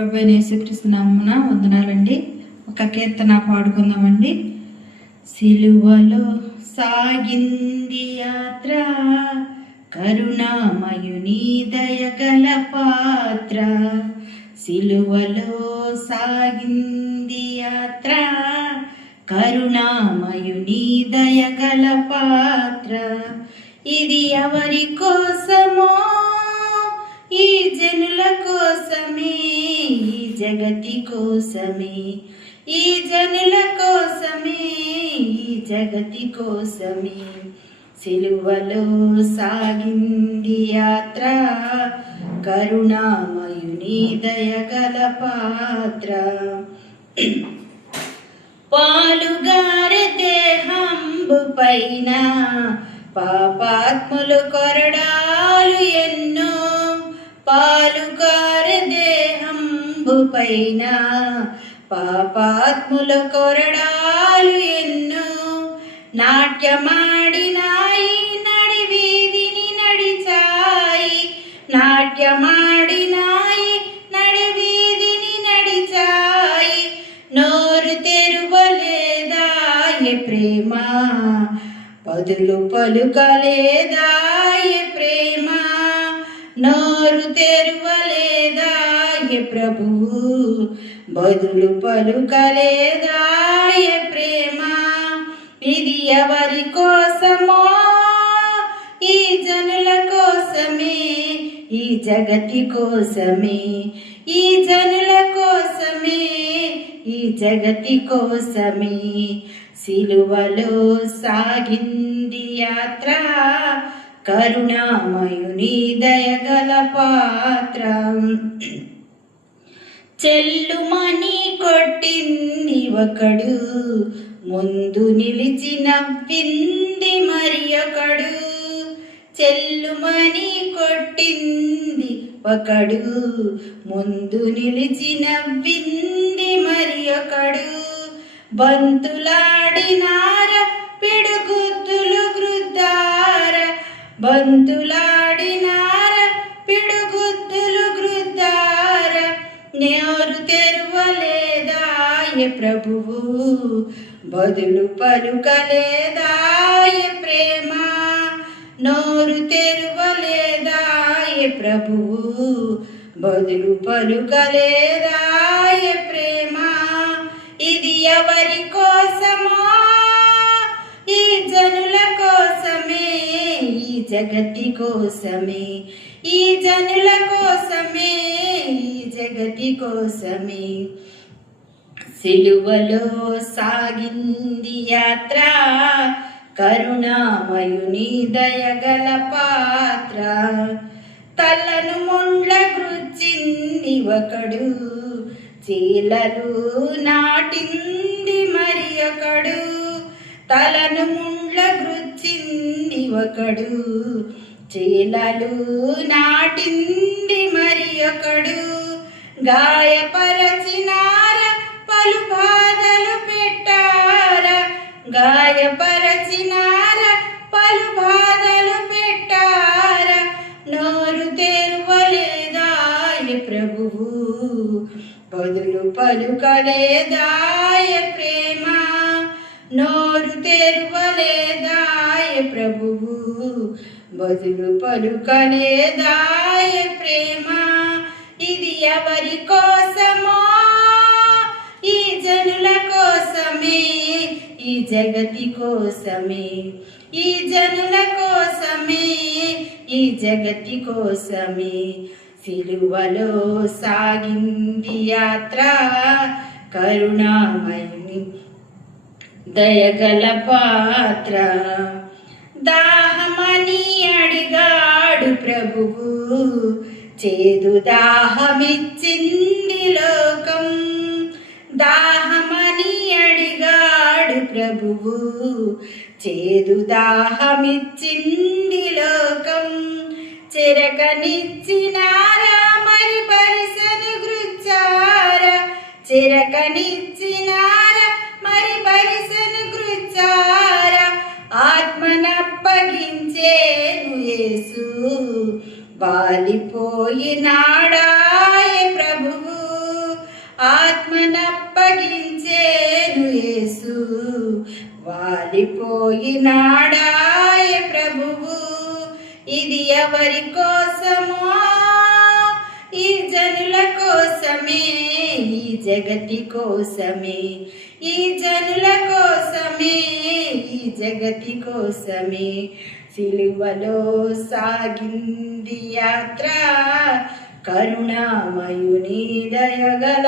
ప్రభువైన యేసుక్రీస్తు నామమున వందనాలండి. ఒక కీర్తన పాడుకుందామండి. సిలువలో సాగింది యాత్ర, కరుణామయుని దయగల పాత్ర. సిలువలో సాగింది యాత్ర, కరుణామయుని దయగల పాత్ర. ఇది ఎవరి కోసమో? ఈ జనుల కోసమే, ఈ జగతి కోసమే, ఈ జనుల కోసమే, ఈ జగతి కోసమే. సిలువలో సాగింది యాత్ర, కరుణామయుని దయగల పాత్ర. పాలుగారె దేహంబు పైన పాపాత్ములు కొరడాలు ఎన్నో. పాలుగారె దేహంబు పైన పాపాత్ముల కొరడాలు ఎన్నో. నాట్యమాడినాయి, నడి వీధిని నడిచాయి. నాట్యమాడినాయి, నడి వీధిని నడిచాయి. నోరు తెరువలేదాయే ప్రేమ, బదులు పలుకలేదాయే ప్రేమ. నోరు తెరువలేదాయే ప్రభువు, బదులు పలుకలేదాయే ప్రేమ. ఇది ఎవరి కోసమో? ఈ జనుల కోసమే, ఈ జగతి కోసమే, ఈ జనుల కోసమే, ఈ జగతి కోసమే. సిలువలో సాగింది యాత్ర, కరుణామయుని దయగల పాత్ర. చెల్లుమని కొట్టింది ఒకడు, ముందు నిలిచి నవ్వింది మరి ఒకడు. చెల్లుమని కొట్టింది ఒకడు, ముందు నిలిచి నవ్వింది మరి ఒకడు. బంతులాడినార పిడుగుద్దులు గృద్దార, బంతులాడినార పిడుగుద్దులు గృద్దార. నోరు తెరువలేదాయే ప్రభువు, బదులు పలుకలేదాయే ప్రేమ. నోరు తెరువలేదాయే ప్రభువు, బదులు పలుకలేదాయే ప్రేమ. ఇది ఎవరి కోసమో? ఈ జనుల కోసమే, ఈ జగతి కోసమే, ఈ జనుల కోసమే, ఈ జగతి కోసమే. సిలువలో సాగింది యాత్ర, కరుణామయుని దయగల పాత్ర. తలను ముండ్ల గుచ్చింది ఒకడు, చీలలు నాటింది మరి ఒకడు. తలను ముండ్ల గుచ్చింది ఒకడు, చీలలు నాటింది మరి ఒకడు. గాయపరచినార, పలు బాధలు పెట్టార. గాయపరచినార, పలు బాధలు పెట్టార. నోరు తెరువలేదాయే ప్రభువు, బదులు పలుకలేదాయే ప్రేమ. నోరు తెరువలేదాయే ప్రభువు, బదులు పలుకలేదాయే ప్రేమ. ఇది ఎవరి కోసమో? ఈ జనుల కోసమే, ఈ జగతి కోసమే, ఈ జనుల కోసమే, ఈ జగతి కోసమే. సిలువలో సాగింది యాత్ర, కరుణామయుని దయగల పాత్ర. దాహమని అడిగాడు ప్రభువు, చేదు దాహమిచ్చింది లోకం. దాహమని అడిగాడు ప్రభువు, చేదు దాహమిచ్చింది లోకం. చిరకనిచ్చినారా మరి పరిసను గృచ్చారా. చిరకనిచ్చినారా మరి పరిసను గృచ్చారా. ఆత్మనప్పగించేను యేసు, బాలిపోయినాడాయే ప్రభువు. వాలిపోయినాడాయ ప్రభువు. ఇది ఎవరి కోసమో? ఈ జనుల కోసమే, ఈ జగతి కోసమే, ఈ జనుల కోసమే, ఈ జగతి కోసమే. సిలువలో సాగింది యాత్ర, కరుణామయుని దయగల